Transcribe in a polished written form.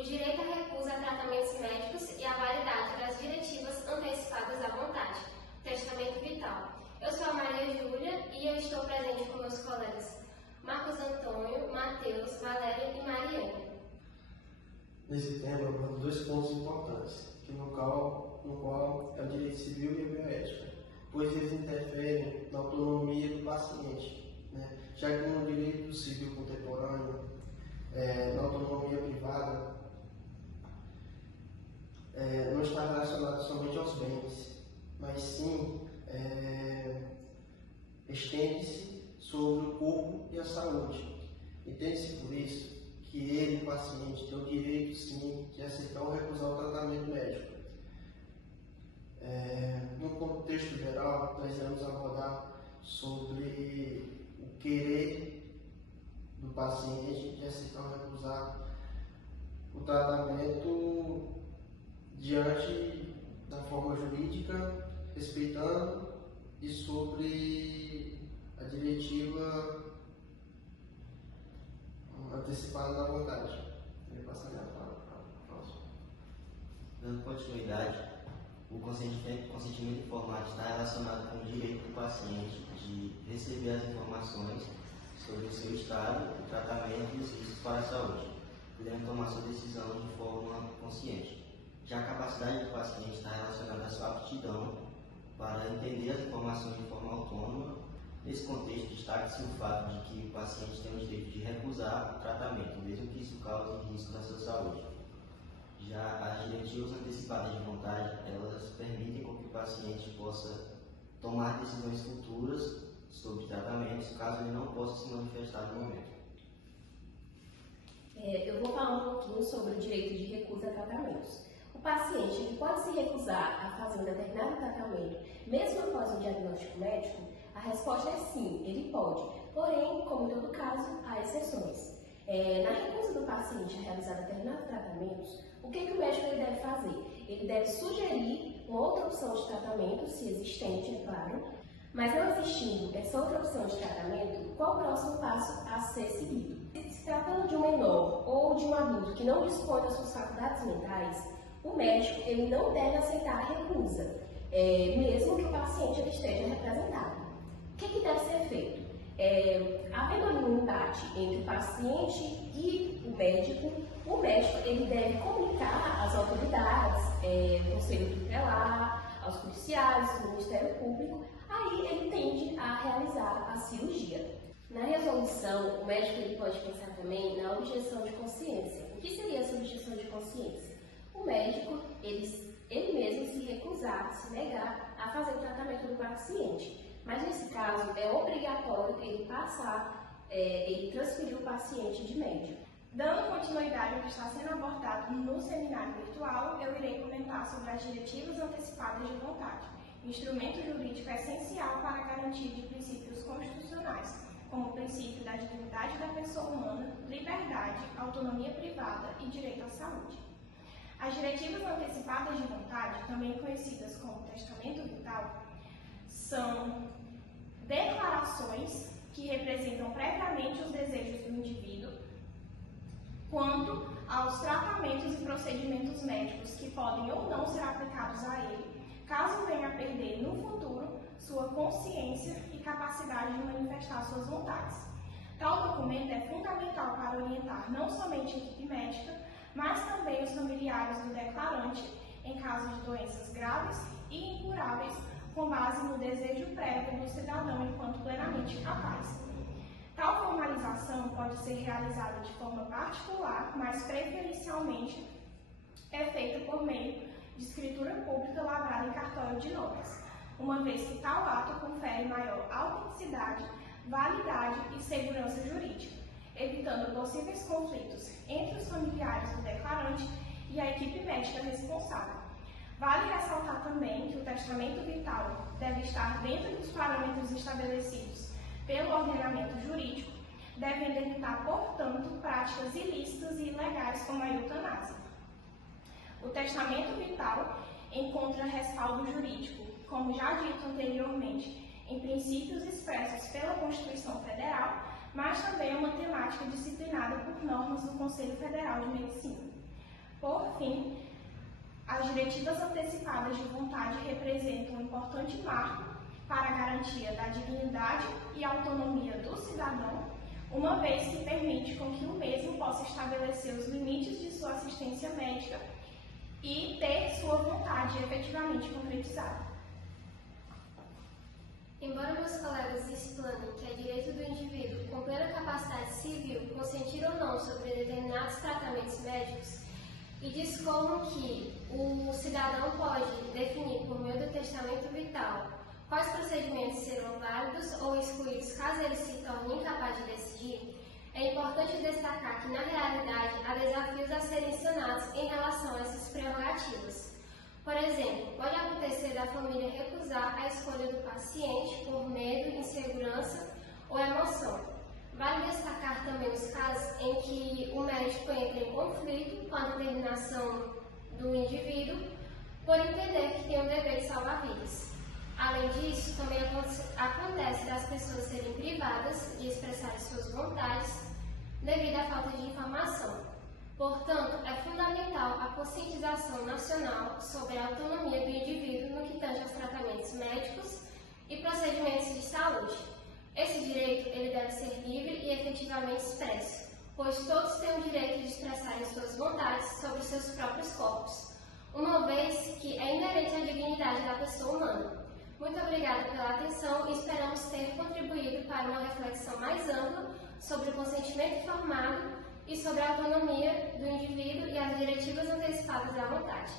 o direito à recusa a tratamentos médicos e a validade das diretivas antecipadas à vontade, testamento vital. Eu sou a Maria Júlia e eu estou presente com meus colegas Marcos Antônio, Matheus, Valéria e Mariana. Nesse tema, eu abordo dois pontos importantes, no qual é o direito civil e a bioética, pois eles interferem na autonomia do paciente, já que no direito civil contemporâneo, na autonomia privada, não está relacionado somente aos bens, mas sim estende-se sobre o corpo e a saúde. Entende-se por isso que ele, o paciente, tem o direito, sim, de aceitar ou recusar o tratamento médico. No contexto geral, nós iremos abordar sobre o querer do paciente de aceitar ou recusar o tratamento diante da forma jurídica, respeitando e sobre a diretiva antecipada da vontade. Eu passaria a palavra para o próximo. Dando continuidade, o consentimento informado está relacionado com o direito do paciente de receber as informações sobre o seu estado, o tratamento e os riscos para a saúde, podendo tomar sua decisão de forma consciente. Já a capacidade do paciente está relacionada à sua aptidão para entender as informações de forma autônoma. Nesse contexto, destaca-se o fato de que o paciente tem o direito de recusar o tratamento, mesmo que isso cause risco à sua saúde. Já as diretivas antecipadas de vontade, elas permitem que o paciente possa tomar decisões futuras sobre tratamentos, caso ele não possa se manifestar no momento. Eu vou falar um pouquinho sobre o direito de recusa a tratamentos. O paciente ele pode se recusar a fazer um determinado tratamento, mesmo após um diagnóstico médico? A resposta é sim, ele pode. Porém, como em todo caso, há exceções. Na recusa do paciente a realizar determinados tratamentos, o que o médico ele deve fazer? Ele deve sugerir uma outra opção de tratamento, se existente, é claro. Mas não existindo essa outra opção de tratamento, qual o próximo passo a ser seguido? Se tratando de um menor ou de um adulto que não dispõe das suas faculdades mentais, o médico ele não deve aceitar a recusa, mesmo que o paciente ele esteja representado. O que deve ser feito? Havendo ali um embate entre o paciente e o médico ele deve comunicar às autoridades, conselho tutelar, aos policiais, ao Ministério Público, aí ele tende a realizar a cirurgia. Na resolução, o médico ele pode pensar também na objeção de consciência. O que seria essa objeção de consciência? O médico, ele mesmo se recusar, se negar a fazer o tratamento do paciente. Mas nesse caso, é obrigatório ele ele transferir o paciente de médico. Dando continuidade ao que está sendo abordado no seminário virtual, eu irei comentar sobre as diretivas antecipadas de vontade, instrumento jurídico essencial para a garantia de princípios constitucionais, como o princípio da dignidade da pessoa humana, liberdade, autonomia privada e direito à saúde. As diretivas antecipadas de vontade, também conhecidas como testamento vital, são declarações que representam previamente os desejos do indivíduo quanto aos tratamentos e procedimentos médicos que podem ou não ser aplicados a ele, caso venha a perder no futuro sua consciência e capacidade de manifestar suas vontades. Tal documento é fundamental para orientar não somente a equipe médica, mas também os familiares do declarante em caso de doenças graves e incuráveis, com base no desejo prévio do cidadão enquanto plenamente capaz. Tal formalização pode ser realizada de forma particular, mas preferencialmente é feita por meio de escritura pública lavrada em cartório de notas, uma vez que tal ato confere maior autenticidade, validade e segurança jurídica, evitando possíveis conflitos entre os familiares do declarante e a equipe médica responsável. Vale ressaltar também que o testamento vital deve estar dentro dos parâmetros estabelecidos pelo ordenamento jurídico, devendo evitar, portanto, práticas ilícitas e ilegais como a eutanásia. O testamento vital encontra respaldo jurídico, como já dito anteriormente, em princípios expressos pela Constituição Federal, mas também é uma temática disciplinada por normas do Conselho Federal de Medicina. Por fim, as diretivas antecipadas de vontade representam um importante marco para a garantia da dignidade e autonomia do cidadão, uma vez que permite com que o mesmo possa estabelecer os limites de sua assistência médica e ter sua vontade efetivamente concretizada. Embora meus colegas explanem que é direito do indivíduo com plena capacidade civil consentir ou não sobre determinados tratamentos médicos e discorram que o cidadão pode definir por meio do testamento vital quais procedimentos serão válidos ou excluídos caso ele se torne incapaz de decidir, é importante destacar que, na realidade, há desafios a serem sanados em relação a essas prerrogativas. Por exemplo, pode acontecer da família recusar a escolha do paciente por medo, insegurança ou emoção. Vale destacar também os casos em que o médico entra em conflito com a determinação do indivíduo por entender que tem o dever de salvar vidas. Além disso, também acontece das pessoas serem privadas de expressar suas vontades devido à falta de informação. Portanto, é fundamental a conscientização nacional sobre a autonomia do indivíduo no que tange aos tratamentos médicos e procedimentos de saúde. Esse direito ele deve ser livre e efetivamente expresso, pois todos têm o direito de expressarem suas vontades sobre seus próprios corpos, uma vez que é inerente à dignidade da pessoa humana. Muito obrigada pela atenção e esperamos ter contribuído para uma reflexão mais ampla sobre o consentimento informado e sobre a autonomia do indivíduo e as diretivas antecipadas à vontade.